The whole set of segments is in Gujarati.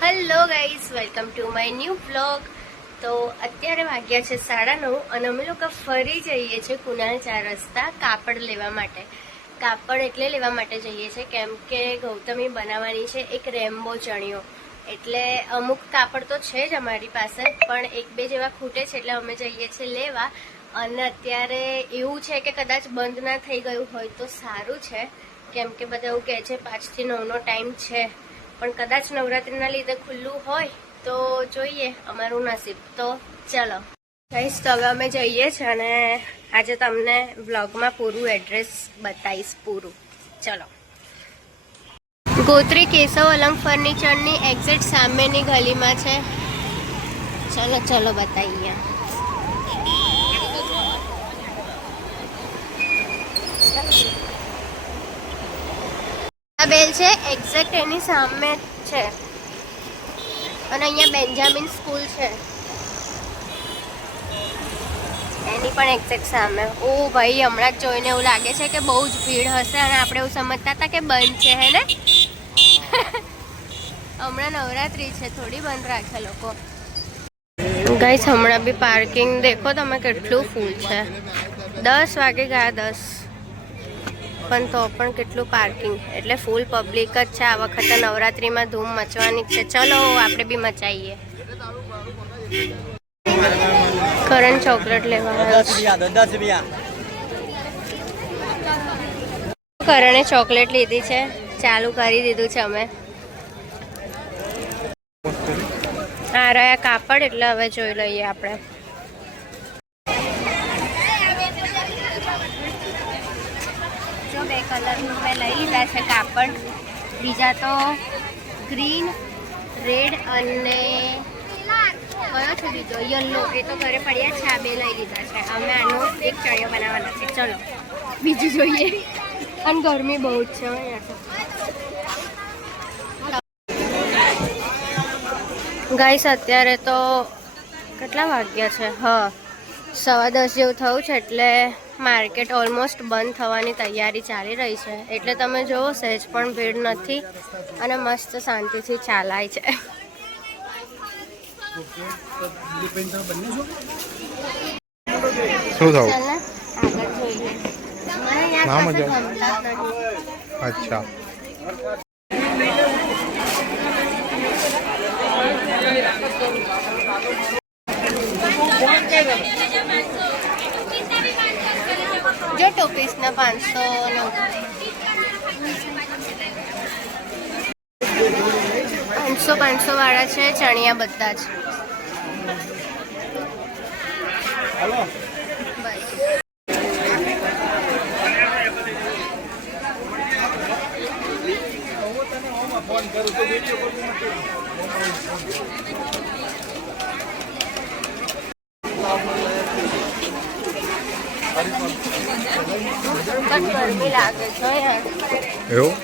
Hello guys, welcome to my new vlog. તો અત્યારે વાગ્યા છે 9:30 અને અમે લોકો ફરી જઈએ છીએ કુનાલ 4 રસ્તા કાપડ લેવા માટે. કાપડ એટલે લેવા માટે જઈએ છીએ કેમ કે ગૌતમી બનાવવાની છે એક રેમ્બો ચણિયો. એટલે અમુક કાપડ તો છે જ અમારી પાસે, પણ એક બે જેવા ખૂટે છે એટલે અમે જઈએ છીએ લેવા. અને અત્યારે એવું છે કે કદાચ બંધ ના થઈ ગયું હોય તો સારું છે, કેમ કે બધા એવું કહે છે 5 થી 9નો ટાઈમ છે, પણ કદાચ નવરાત્રીના લીધે ખુલ્લું હોય તો જોઈએ અમારું નસીબ. તો ચલો ગાઈસ, તો હવે અમે જઈએ છીએ અને આજે તમને વ્લોગમાં પૂરું એડ્રેસ બતાવીશ પૂરું. ચલો. ગોત્રી કેશવ અલંગ ફર્નિચરની એક્ઝેક્ટ સામેની ગલીમાં છે. ચલો ચલો બતાવીએ. આ બેલ છે એક્ઝેક્ટ એની સામે છે અને અહીંયા બેન્જામિન સ્કૂલ છે એની પણ એક્ઝેક્ટ સામે. ઓ ભાઈ, હમણાં જ જોઈને એવું લાગે છે કે બહુ જ ભીડ હશે અને આપણે એવું સમજતા હતા કે બંધ છે, હે ને? હમણાં નવરાત્રી છે, થોડી બંધ રાખે લોકો. ગાઈસ, હમણાં બી પાર્કિંગ દેખો તમે કેટલું ફૂલ છે. 10 વાગે ગયા 10, પણ તો પણ કેટલું પાર્કિંગ, એટલે ફૂલ પબ્લિક જ છે. આ વખતે નવરાત્રીમાં ધૂમ મચવાની જ છે. ચલો આપણે બી મચાઈએ. કરણ ચોકલેટ લેવા. કરણે ચોકલેટ લીધી છે, ચાલુ કરી દીધું છે અમે. આ રહ્યા કાપડ, એટલે હવે જોઈ લઈએ આપણે. જો 2 કલરનું મેં લઈ લીધા છે કાપડ. બીજા તો ગ્રીન, રેડ અને કયો છે બીજો યલો, એ તો ઘરે પડ્યા છે. આ 2 લઈ લીધા છે. અમે આનો એક ચણિયો બનાવવાનો છે. ચલો બીજું જોઈએ. અને ગરમી બહુ જ છે ગાઈસ. અત્યારે તો કેટલા વાગ્યા છે? 10:15 જેવું થયું છે, એટલે માર્કેટ ઓલમોસ્ટ બંધ થવાની તૈયારી ચાલી રહી છે. એટલે તમે જોવો સહેજ પણ ભીડ નથી અને મસ્ત શાંતિથી ચાલાય છે. શું થયું? આગળ જોઈએ. ના મજા. અચ્છા. જો ટોપીસના 500 વાળા છે ચણિયા બધા જ. ગરમી લાગે છે યાર. એવું?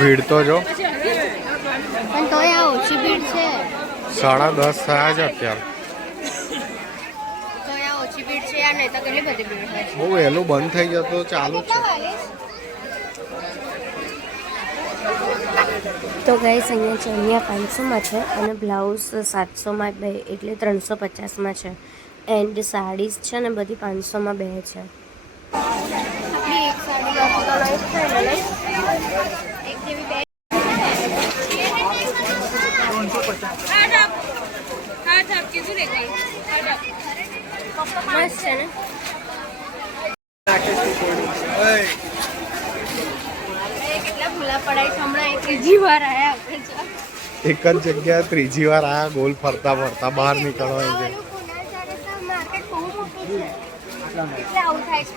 ભીડ તો જો, પણ તોય આ ઓછી ભીડ છે. 10:30 થયા છે અત્યારે. તોય આ ઓછી ભીડ છે યાર, નહીં તો કેટલી બધી ભીડ હોય. બહુ વહેલું બંધ થઈ જતો ચાલુ જ છે. તો ગાઈસ, અહીંયા ચણિયા 500માં છે અને બ્લાઉઝ 700માં 2, એટલે 350માં છે. એન્ડ સાડીઝ છે ને બધી 500માં 2 છે. આપણી એક સાડી તો લઈ છે ને, લઈ એક જેવી 2 મસ્ત છે ને. કેટલા ભૂલા પડાય છે હમણાં. ત્રીજી વાર આયા એક જ જગ્યાએ ત્રીજી વાર આ ગોલ ફરતા ફરતા બહાર નીકળવાનું છે. માર્કેટ બહુ મોટું છે એટલે આવું થાય છે.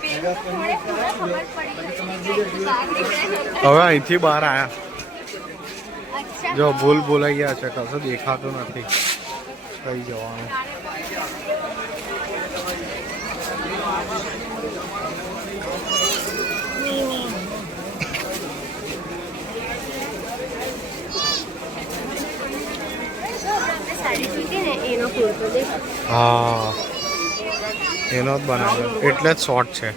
થોડે ખબર પડી. હવે અહીંથી બહાર આયા. અચ્છા, જો ભૂલ બોલાઈ ગયા છે, કશું દેખાતું નથી કઈ જવાનું. સાડી જોઈતી ને એનો કુર્તો દેખ. હા, એનો જ બનાવ્યો એટલે જ શોર્ટ છે.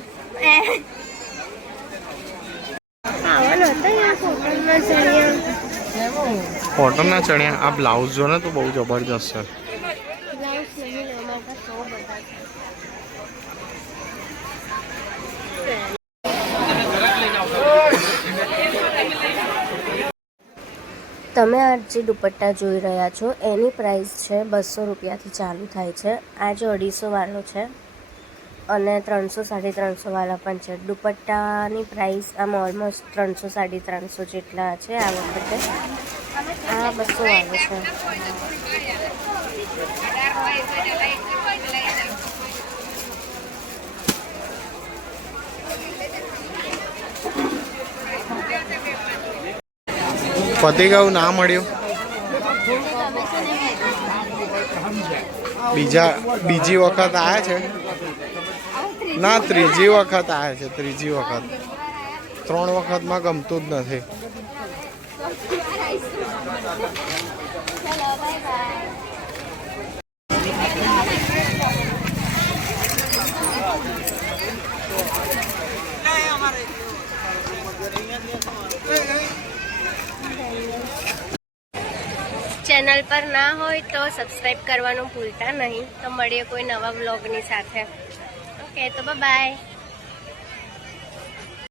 ખાવાનો હતો યાર કોટનના ચણિયા. કોટનના ચણિયા આ બ્લાઉઝ જો ને તો બહુ જબરજસ્ત છે. બ્લાઉઝ નહીં લેવા માટે સો બધા છે. તમે આ જે દુપટ્ટા જોઈ રહ્યા છો એની પ્રાઇસ છે 200 રૂપિયાથી ચાલુ થાય છે. આ જો 250 વાળો છે અને 300 350 વાળા પણ છે. દુપટ્ટાની પ્રાઇસ આમ ઓલમોસ્ટ 300 350 જેટલા છે આ વખતે. આ 200 વાળો છે. પતી ગયું ના મળ્યું. બીજી વખત આવ્યા છે ના, ત્રીજી વખત આવ્યા છે. ત્રીજી વખત 3 વખતમાં ગમતું જ નથી. ચેનલ પર ના હોય તો સબસ્ક્રાઇબ કરવાનું ભૂલતા નહીં. તો મળીએ કોઈ નવા વ્લોગની સાથે. ઓકે, તો બાય.